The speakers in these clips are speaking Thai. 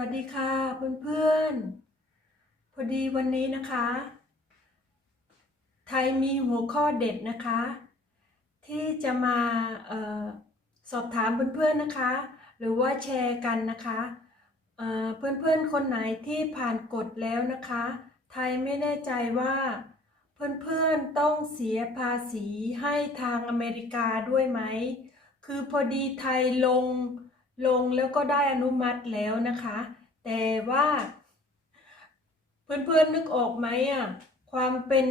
วัสดีค่ะเพื่อนๆ พอดีวันนี้นะคะ ไทยมีหัวข้อเด็ดนะคะ ที่จะมาออสอบถามเพื่อนๆนะคะ หรือว่าแชร์กันนะคะเอ่อเพื่อนๆคนไหนที่ผ่านกฎแล้วนะคะ ไทยไม่แน่ใจว่า เพื่อนๆต้องเสียภาษีให้ทางอเมริกาด้วยไหม คือพอดีไทยลง ลงแล้วก็ได้อนุมัติแล้วนะคะ แต่ว่า เพื่อนๆนึกออกไหมอะความเป็น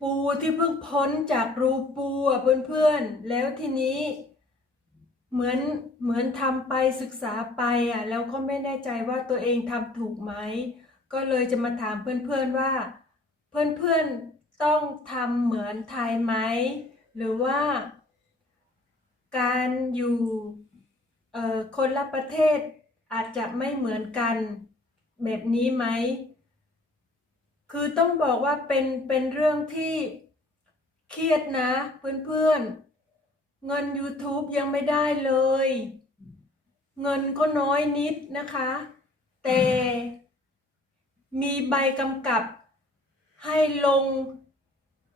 ปูที่เพิ่งพ้นจากรูปูอะเพื่อนๆแล้วทีนี้เหมือนเหมือนทำไปศึกษาไปอะแล้วก็ไม่แน่ใจว่าตัวเองทำถูกไหม ก็เลยจะมาถามเพื่อนๆว่า เพื่อนๆต้องทำเหมือนไทยไหม หรือว่าการอยู่ คนละประเทศอาจจะไม่เหมือนกันแบบนี้ไหม คือต้องบอกว่าเป็นเป็นเรื่องที่เครียดนะเพื่อนๆ เงิน YouTube ยังไม่ได้เลย เงินก็น้อยนิดนะคะ แต่มีใบกำกับให้ลง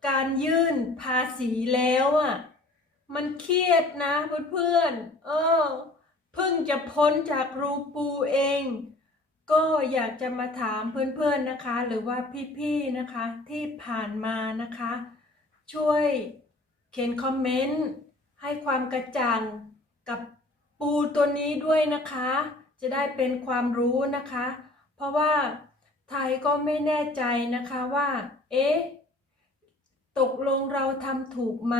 การยื่นภาษีแล้วอะ มันเครียดนะเพื่อนๆ เออ พิ่งจะพ้นจากรูปูเอง ก็อยากจะมาถามเพื่อนๆนะคะ หรือว่าพี่ๆนะคะที่ผ่านมานะคะ ช่วยเขียนคอมเมนต์ให้ความกระจ่างกับปูตัวนี้ด้วยนะคะ จะได้เป็นความรู้นะคะ เพราะว่าไทยก็ไม่แน่ใจนะคะว่า เอ๊ะ ตกลงเราทำถูกไหม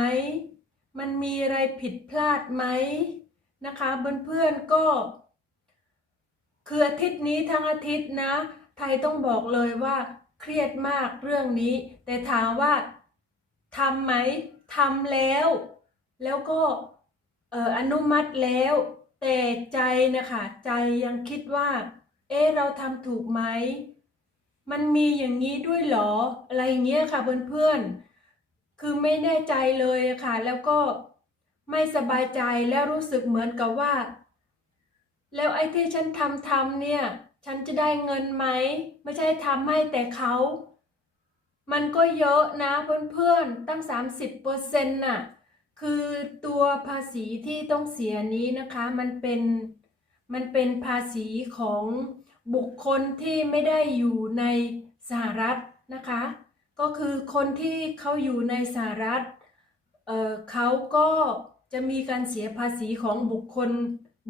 มันมีอะไรผิดพลาดไหม นะคะเพื่อนๆก็ คืออาทิตย์นี้ทั้งอาทิตย์นะ ไทยต้องบอกเลยว่าเครียดมากเรื่องนี้ แต่ถามว่าทำไหมทำแล้ว แล้วก็อนุมัติแล้ว แต่ใจนะคะใจยังคิดว่า เอ๊เราทำถูกไหมมันมีอย่างนี้ด้วยหรออะไรเงี้ยค่ะเพื่อนๆคือไม่แน่ใจเลยะค่ะ แล้วก็ ไม่สบายใจแล้วรู้สึกเหมือนกับว่า แล้วไอ้ที่ฉันทำทำเนี่ย ฉันจะได้เงินไหม ไม่ใช่ทำให้แต่เขา มันก็เยอะนะเพื่อนๆตั้ง 30เปอร์เซ็นต์น่ะคือตัวภาษีที่ต้องเสียนี้นะคะมันเป็นมันเป็นภาษีของบุคคลที่ไม่ได้อยู่ในสหรัฐนะคะ ก็คือคนที่เขาอยู่ในสหรัฐ เออเขาก็ จะมีการเสียภาษีของบุคคล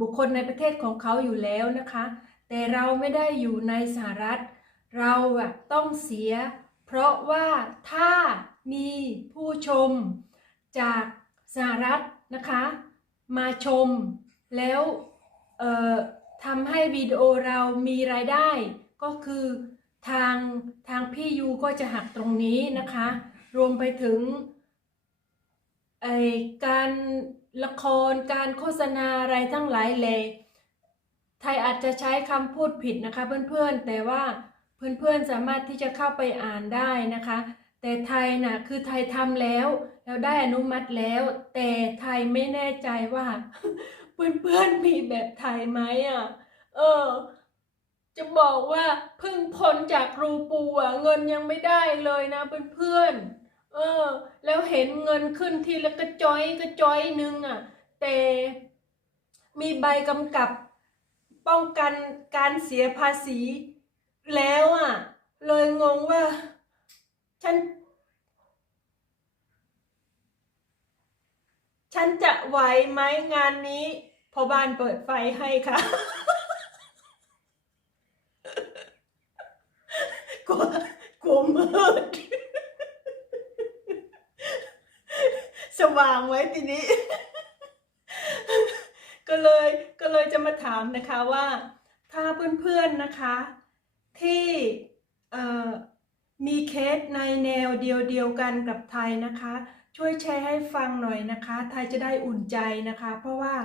บุคคลในประเทศของเขาอยู่แล้วนะคะ แต่เราไม่ได้อยู่ในสหรัฐ เราอะต้องเสีย เพราะว่าถ้ามีผู้ชมจากสหรัฐนะคะ มาชมแล้วทำให้วิดีโอเรามีรายได้ก็คือทางทางพี่ยูก็จะหักตรงนี้นะคะ รวมไปถึง ไอการละครการโฆษณาอะไรทั้งหลายเลยไทยอาจจะใช้คำพูดผิดนะคะเพื่อนๆ แต่ว่าเพื่อนๆสามารถที่จะเข้าไปอ่านได้นะคะ แต่ไทยน่ะคือไทยทำแล้ว แล้วได้อนุมัติแล้ว แต่ไทยไม่แน่ใจว่า เพื่อนๆมีแบบไทยไหมอะเออ จะบอกว่าเพิ่งพ้นจากรูปูอะเงินยังไม่ได้เลยนะเพื่อนๆ เออ แล้วเห็นเงินขึ้นทีละกระจอยกระจอยหนึงอะ แต่มีใบกำกับป้องกันการเสียภาษี แล้วอะ เลยงงว่า ฉัน ฉันจะไหวไหมงานนี้พอบ้านเปิดไฟให้ค่ะกลัวกลัวมืด ส ว่างไว้ทีนี้ ก็เลยก็เลยจะมาถามนะคะว่า ถ้าเพื่อนๆนะคะ ที่มีเคสในแนวเดียวเดียวกันกับไทยนะคะ ช่วยแชร์ให้ฟังหน่อยนะคะ ไทยจะได้อุ่นใจนะคะ เพราะว่า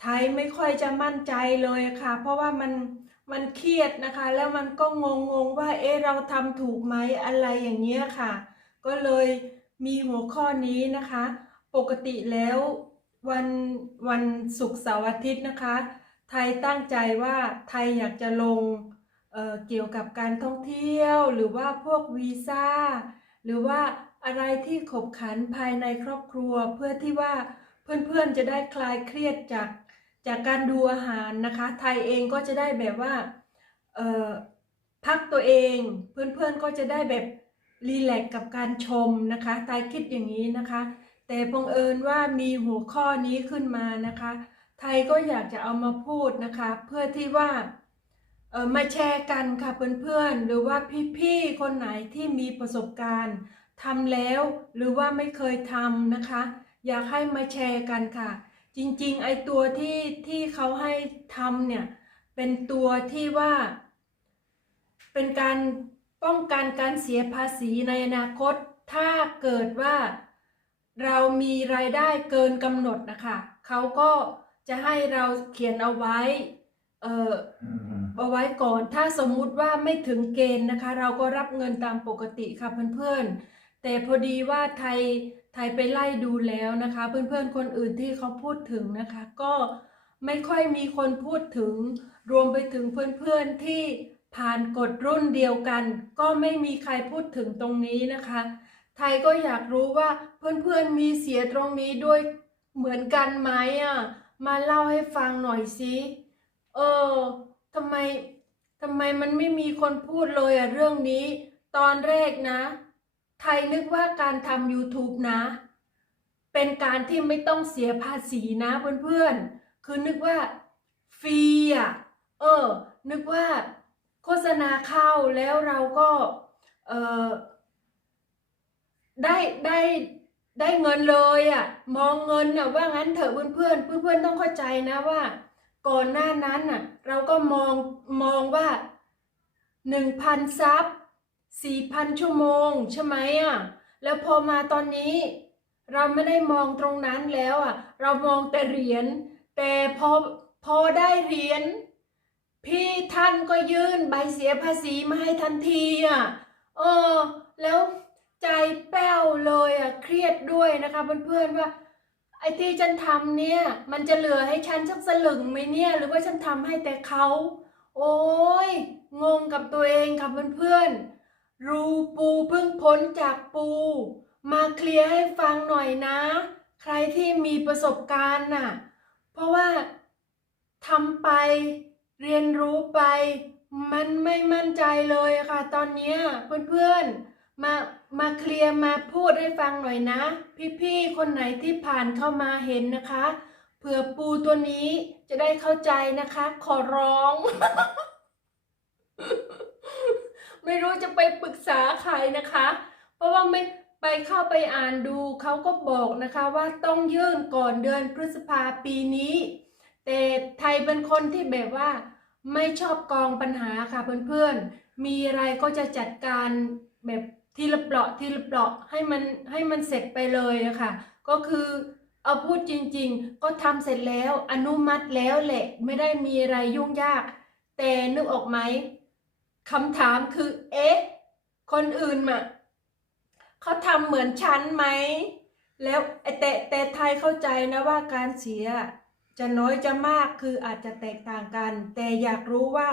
ไทยไม่ค่อยจะมั่นใจเลยค่ะ เพราะว่ามันมันเครียดนะคะ แล้วมันก็งงงๆว่าเอ๊ะเราทำถูกไหมอะไรอย่างเงี้ยค่ะ ก็เลย มีหัวข้อนี้นะคะ ปกติแล้ววันวันศุกร์เสาร์อาทิตย์นะคะ ไทยตั้งใจว่าไทยอยากจะลงเเกี่ยวกับการท่องเที่ยว หรือว่าพวกวีซ่าหรือว่าอะไรที่ขบขันภายในครอบครัว เพื่อที่ว่าเพื่อนๆจะได้คลายเครียดจากจากการดูอาหารนะคะ ไทยเองก็จะได้แบบว่าพักตัวเอง เพื่อนๆก็จะได้แบบ รีแลกซ์กับการชมนะคะไทยคิดอย่างนี้นะคะ แต่บังเอิญว่ามีหัวข้อนี้ขึ้นมานะคะ ไทยก็อยากจะเอามาพูดนะคะ เพื่อที่ว่าเออมาแชร์กันค่ะเพื่อนๆหรือว่าพี่ๆคนไหนที่มีประสบการณ์ทำแล้วหรือว่าไม่เคยทำนะคะ อยากให้มาแชร์กันค่ะ จริงๆ ไอตัวที่ที่เขาให้ทำเนี่ยเป็นตัวที่ว่า เป็นการ ป้องกันการเสียภาษีในอนาคต ถ้าเกิดว่าเรามีรายได้เกินกำหนดนะคะเขาก็จะให้เราเขียนเอาไว้ เออเอาไว้ก่อน ถ้าสมมุติว่าไม่ถึงเกณฑ์นะคะ เราก็รับเงินตามปกติค่ะเพื่อนๆ แต่พอดีว่าไทยไทยไปไล่ดูแล้วนะคะ เพื่อนๆ คนอื่นที่เขาพูดถึงนะคะ ก็ไม่ค่อยมีคนพูดถึงรวมไปถึงเพื่อนๆที่ ผ่านกฎรุ่นเดียวกัน ก็ไม่มีใครพูดถึงตรงนี้นะคะ ไทยก็อยากรู้ว่าเพื่อนๆมีเสียตรงนี้ด้วยเหมือนกันไหมอะมาเล่าให้ฟังหน่อยสิเออทำไมทำไมมันไม่มีคนพูดเลยอะเรื่องนี้ ตอนแรกนะ ไทยนึกว่าการทำ YouTube นะ เป็นการที่ไม่ต้องเสียภาษีนะเพื่อนๆ คือนึกว่าฟรีอะเออ นึกว่า โฆษณาเข้าแล้วเราก็ได้ได้ได้เงินเลยอะมองเงินอะว่างั้นเถอะเพื่อนๆเพื่อนๆต้องเข้าใจนะว่า ก่อนหน้านั้นน่ะเราก็มองมองว่าหนึ่งพันซับสี่พันชั่วโมงใช่ไหมอะแล้วพอมาตอนนี้ เราไม่ได้มองตรงนั้นแล้วอะเรามองแต่เหรียญแต่พอพอได้เหรียญ พี่ท่านก็ยื่นใบเสียภาษีมาให้ทันทีอะเออ แล้วใจแป้วเลยอะเครียดด้วยนะคะเพื่อนๆว่า ไอ้ที่ฉันทำเนี่ย มันจะเหลือให้ฉันสักสลึงไหมเนี่ย หรือว่าฉันทำให้แต่เขา โอ้ยงงกับตัวเองค่ะเพื่อนๆรูปูเพิ่งพ้นจากปู มาเคลียร์ให้ฟังหน่อยนะ ใครที่มีประสบการณ์น่ะ เพราะว่าทำไป เรียนรู้ไป มันไม่มั่นใจเลยค่ะ ตอนนี้เพื่อนๆมามาเคลียร์มาพูดให้ฟังหน่อยนะ พี่ๆคนไหนที่ผ่านเข้ามาเห็นนะคะเผื่อปูตัวนี้จะได้เข้าใจนะคะ ขอร้อง ไม่รู้จะไปปรึกษาใครนะคะ เพราะว่าไม่ไปเข้าไปอ่านดูเขาก็บอกนะคะ ว่าต้องยื่นก่อนเดือนพฤษภาปีนี้ เป็นคนที่แบบว่า ไม่ชอบกองปัญหาค่ะเพื่อนๆ มีอะไรก็จะจัดการแบบทีละเปราะทีละเปราะให้มันให้มันเสร็จไปเลยอะค่ะก็คือเอาพูดจริงๆ ก็ทำเสร็จแล้วอนุมัติแล้วแหละไม่ได้มีอะไรยุ่งยาก แต่นึกออกไหมคำถามคือ เอ๊ะ คนอื่นมาเขาทำเหมือนฉันไหม แล้วแต่แต่ไทยเข้าใจนะว่าการเสีย จะน้อยจะมากคืออาจจะแตกต่างกัน แต่อยากรู้ว่า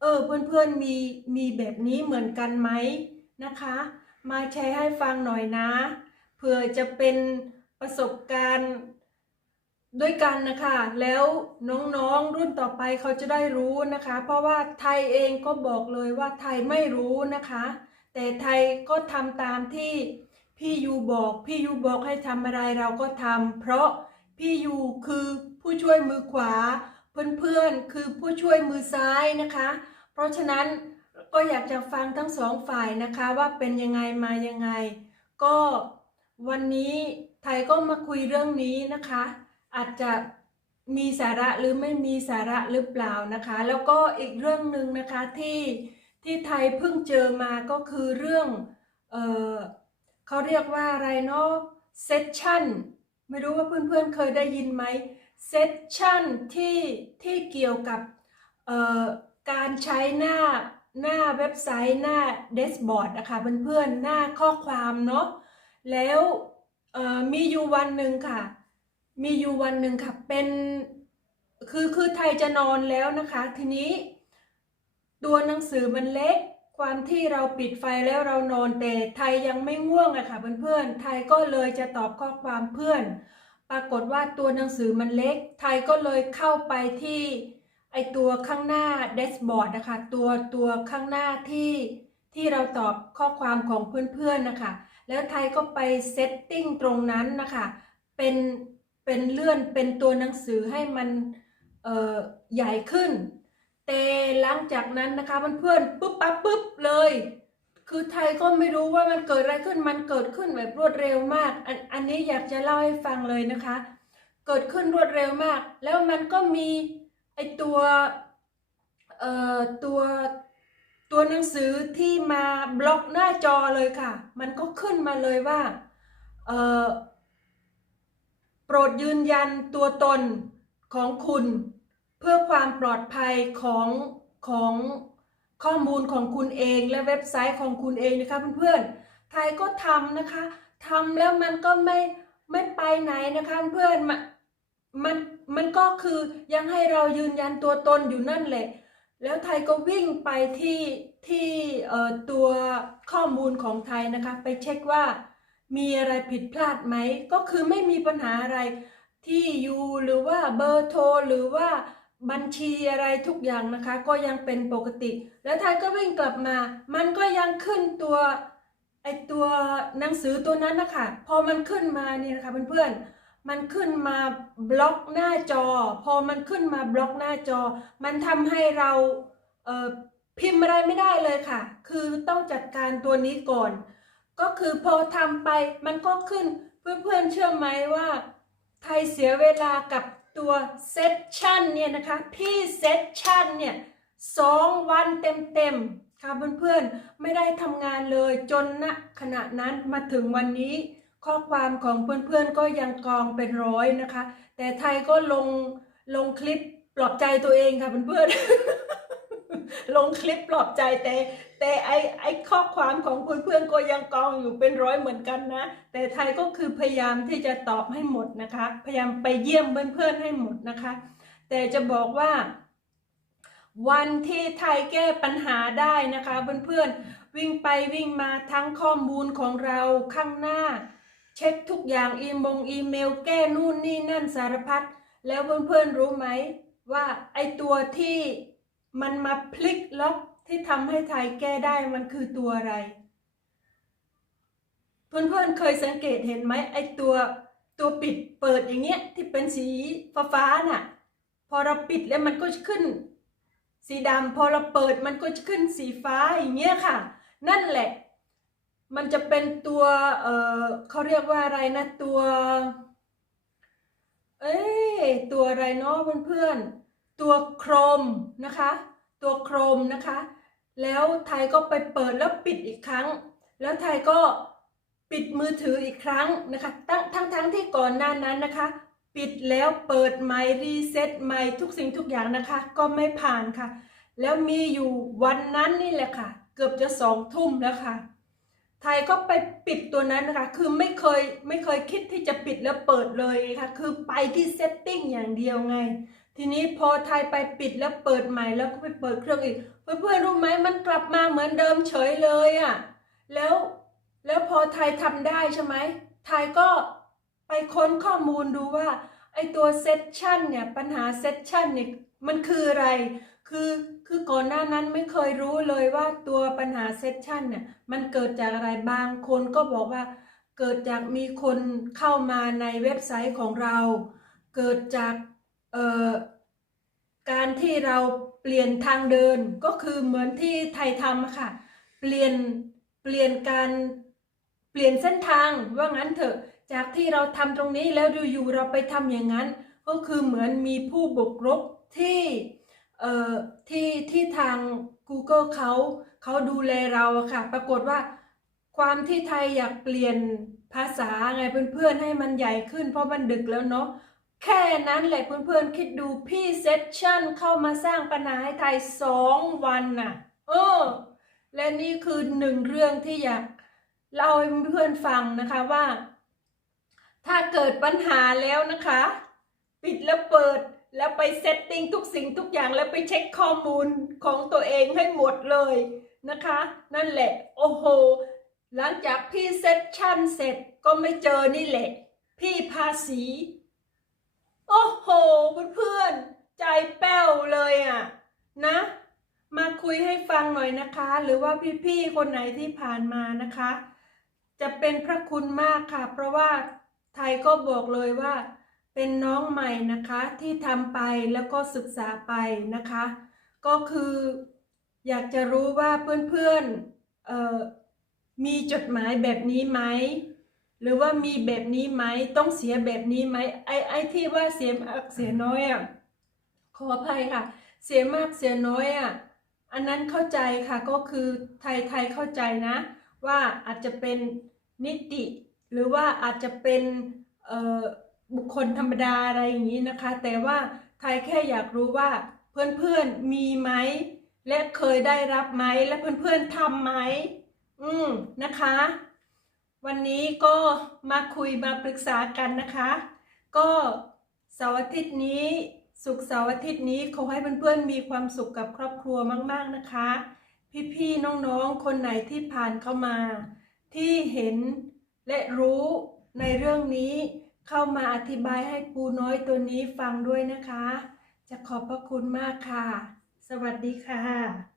เออ เพื่อนๆมีมีแบบนี้เหมือนกันไหมนะคะ มาแชร์ให้ฟังหน่อยนะเผื่อจะเป็นประสบการณ์ด้วยกันนะคะ แล้วน้องๆรุ่นต่อไปเขาจะได้รู้นะคะ เพราะว่าไทยเองก็บอกเลยว่าไทยไม่รู้นะคะ แต่ไทยก็ทำตามที่พี่ยูบอก พี่ยูบอกให้ทำอะไรเราก็ทำเพราะพี่ยูคือ ผู้ช่วยมือขวา เพื่อนๆ คือผู้ช่วยมือซ้ายนะคะ เพราะฉะนั้นก็อยากจะฟังทั้งสองฝ่ายนะคะว่าเป็นยังไงมายังไง ก็วันนี้ไทยก็มาคุยเรื่องนี้นะคะ อาจจะมีสาระหรือไม่มีสาระหรือเปล่านะคะ แล้วก็อีกเรื่องหนึ่งนะคะที่ที่ไทยเพิ่งเจอมาก็คือเรื่องเออเขาเรียกว่าอะไรเนาะเซสชั่นไม่รู้ว่าเพื่อนๆเคยได้ยินไหม เซสชันที่ที่เกี่ยวกับการใช้หน้าหน้าเว็บไซต์หน้าเดสบอร์ดนะคะเพื่อนๆหน้าข้อความเนาะแล้วมีอยู่วันหนึ่งค่ะ มีอยู่วันหนึ่งค่ะเป็นคือคือไทยจะนอนแล้วนะคะ ทีนี้ ตัวหนังสือมันเล็ก ความที่เราปิดไฟแล้วเรานอนแต่ไทยยังไม่ง่วงอะค่ะเพื่อนๆไทยก็เลยจะตอบข้อความเพื่อน ปรากฏว่าตัวหนังสือมันเล็ก ไทยก็เลยเข้าไปที่ไอตัวข้างหน้าเดสบอร์ดนะคะ ตัวตัวข้างหน้าที่ที่เราตอบข้อความของเพื่อนๆนะคะ แล้วไทยก็ไปเซตติ้งตรงนั้นนะคะ เป็นเป็นเลื่อนเป็นตัวหนังสือให้มันเออใหญ่ขึ้น แต่หลังจากนั้นนะคะเพื่อนๆปุ๊บปั๊บปุ๊บเลย คือไทยก็ไม่รู้ว่ามันเกิดอะไรขึ้นมันเกิดขึ้นแบบรวดเร็วมาก อันอันนี้อยากจะเล่าให้ฟังเลยนะคะ เกิดขึ้นรวดเร็วมาก แล้วมันก็มีไอตัวเอ่อตัวตัวหนังสือที่มาบล็อกหน้าจอเลยค่ะ มันก็ขึ้นมาเลยว่าเอ่อโปรดยืนยันตัวตนของคุณ เพื่อความปลอดภัยของของ ข้อมูลของคุณเองและเว็บไซต์ของคุณเองนะคะเพื่อนๆไทยก็ทำนะคะทำแล้วมันก็ไม่ไม่ไปไหนนะคะเพื่อนมันมันมันก็คือยังให้เรายืนยันตัวตนอยู่นั่นแหละ แล้วไทยก็วิ่งไปที่ที่เอ่อตัวข้อมูลของไทยนะคะไปเช็คว่ามีอะไรผิดพลาดไหม ก็คือไม่มีปัญหาอะไรที่อยู่หรือว่าเบอร์โทรหรือว่า บัญชีอะไรทุกอย่างนะคะ ก็ยังเป็นปกติ แล้วไทยก็วิ่งกลับมา มันก็ยังขึ้นตัวไอตัวหนังสือตัวนั้นนะคะพอมันขึ้นมาเนี่ยนะคะเพื่อนๆมันขึ้นมาบล็อกหน้าจอ พอมันขึ้นมาบล็อกหน้าจอ มันทำให้เราเพิมพ์อะไรไม่ได้เลยค่ะ คือต้องจัดการตัวนี้ก่อน ก็คือพอทำไปมันก็ขึ้นเพื่อนๆเชื่อไหมว่า ไทยเสียเวลากับ ตัวเซสชันเนี่ยนะคะ พี่เซสชันเนี่ยสองวันเต็มๆ ค่ะเพื่อนๆ ไม่ได้ทำงานเลยจนณขณะนั้นมาถึงวันนี้ ข้อความของเพื่อนๆ ก็ยังกองเป็นร้อยนะคะ แต่ไทยก็ลงลงคลิปปลอบใจตัวเองค่ะเพื่อนๆ ลงคลิปปลอบใจแต่ แต่ไอไอข้อความของเพื่อนๆก็ยังกองอยู่เป็นร้อยเหมือนกันนะ แต่ไทยก็คือพยายามที่จะตอบให้หมดนะคะ พยายามไปเยี่ยมเพื่อนๆให้หมดนะคะ แต่จะบอกว่า วันที่ไทยแก้ปัญหาได้นะคะเพื่อนๆวิ่งไปวิ่งมาทั้งข้อมูลของเราข้างหน้า เช็คทุกอย่างอีมงอีเมล แก้นู่นนี่นั่นสารพัดแล้วเพื่อนๆรู้ไหมว่าไอตัวที่มันมาพลิกล็อก ที่ทำให้ไทยแก้ได้มันคือตัวอะไร เพื่อนๆเคยสังเกตเห็นไหมไอตัวตัวปิดเปิดอย่างเงี้ยที่เป็นสีฟ้าฟ้าๆน่ะ พอเราปิดแล้วมันก็จะขึ้น สีดำพอเราเปิดมันก็จะขึ้นสีฟ้าอย่างเงี้ยค่ะ นั่นแหละ มันจะเป็นตัวเออเขาเรียกว่าอะไรนะตัวเอ้ตัวอะไรเนาะเพื่อนๆ ตัวโครมนะคะ ตัวโครมนะคะ แล้วไทยก็ไปเปิดแล้วปิดอีกครั้ง แล้วไทยก็ปิดมือถืออีกครั้งนะคะทั้งทั้งทั้งที่ก่อนหน้านั้นนะคะ ปิดแล้วเปิดใหม่รีเซ็ตใหม่ทุกสิ่งทุกอย่างนะคะ ก็ไม่ผ่านค่ะ แล้วมีอยู่วันนั้นนี่แหละค่ะ เกือบจะสองทุ่มแล้วค่ะ ไทยก็ไปปิดตัวนั้นนะคะ คือไม่เคยไม่เคยคิดที่จะปิดแล้วเปิดเลยค่ะ คือไปที่เซตติ้งอย่างเดียวไง ทีนี้พอไทยไปปิดแล้วเปิดใหม่แล้วก็ไปเปิดเครื่องอีก เพื่อนๆรู้ไหมมันกลับมาเหมือนเดิมเฉยเลยอะ่ะแล้วแล้วพอไทยทำได้ใช่ไหมไทยก็ไปค้นข้อมูลดูว่าไอตัวเซสชันเนี่ยปัญหาเซสชันเนี่ยมันคืออะไร คือคือก่อนหน้านั้นไม่เคยรู้เลยว่าตัวปัญหาเซสชันเนี่ยมันเกิดจากอะไรบางคนก็บอกว่า เกิดจากมีคนเข้ามาในเว็บไซต์ของเรา เกิดจากเอ่อ การที่เราเปลี่ยนทางเดินก็คือเหมือนที่ไทยทำค่ะ เปลี่ยนเปลี่ยนการเปลี่ยนเส้นทางว่างั้นเถอะ จากที่เราทำตรงนี้แล้วอยู่ๆเราไปทำอย่างนั้น ก็คือเหมือนมีผู้บุกรุกที่เอ่อที่ที่ทาง Google เขาเขาดูแลเราค่ะ ปรากฏว่า ความที่ไทยอยากเปลี่ยนภาษาไงเพื่อนๆให้มันใหญ่ขึ้นเพราะมันดึกแล้วเนาะ แค่นั้นแหละเพื่อนๆ คิดดูพี่เซสชั่นเข้ามาสร้างปัญหาให้ไทยสองวันน่ะเออและนี่คือหนึ่งเรื่องที่อยากเล่าให้เพื่อนๆฟังนะคะว่า ถ้าเกิดปัญหาแล้วนะคะ ปิดแล้วเปิดแล้วไปเซตติ้งทุกสิ่งทุกอย่างแล้วไปเช็คข้อมูลของตัวเองให้หมดเลยนะคะ นั่นแหละ โอ้โห หลังจากพี่เซตชั่นเสร็จก็ไม่เจอนี่แหละ พี่ภาษี โอ้โห เพื่อนๆ ใจแป้วเลยอะ นะ มาคุยให้ฟังหน่อยนะคะ หรือว่าพี่ๆ คนไหนที่ผ่านมานะคะ จะเป็นพระคุณมากค่ะ เพราะว่าไทยก็บอกเลยว่า เป็นน้องใหม่นะคะที่ทำไปแล้วก็ศึกษาไปนะคะ ก็คืออยากจะรู้ว่าเพื่อนๆมีจดหมายแบบนี้ไหม หรือว่ามีแบบนี้ไหมต้องเสียแบบนี้ไหมไอ้ไอ้ที่ว่าเสียมากเสียน้อยอะขออภัยค่ะ เสียมากเสียน้อยอะอันนั้นเข้าใจค่ะก็คือไทยไทยเข้าใจนะ ว่าอาจจะเป็นนิติ หรือว่าอาจจะเป็นบุคคลธรรมดาอะไรอย่างนี้นะคะ แต่ว่าไทยแค่อยากรู้ว่าเพื่อนๆมีไหมและเคยได้รับไหมและเพื่อนๆทำไหมอืมนะคะ วันนี้ก็มาคุยมาปรึกษากันนะคะ ก็เสาร์อาทิตย์นี้สุกร์เสาร์อาทิตย์นี้ขอให้เพื่อนๆมีความสุขกับครอบครัวมากๆนะคะ พี่ๆน้องๆคนไหนที่ผ่านเข้ามา ที่เห็นและรู้ในเรื่องนี้เข้ามาอธิบายให้ปูน้อยตัวนี้ฟังด้วยนะคะ จะขอบพระคุณมากค่ะ สวัสดีค่ะ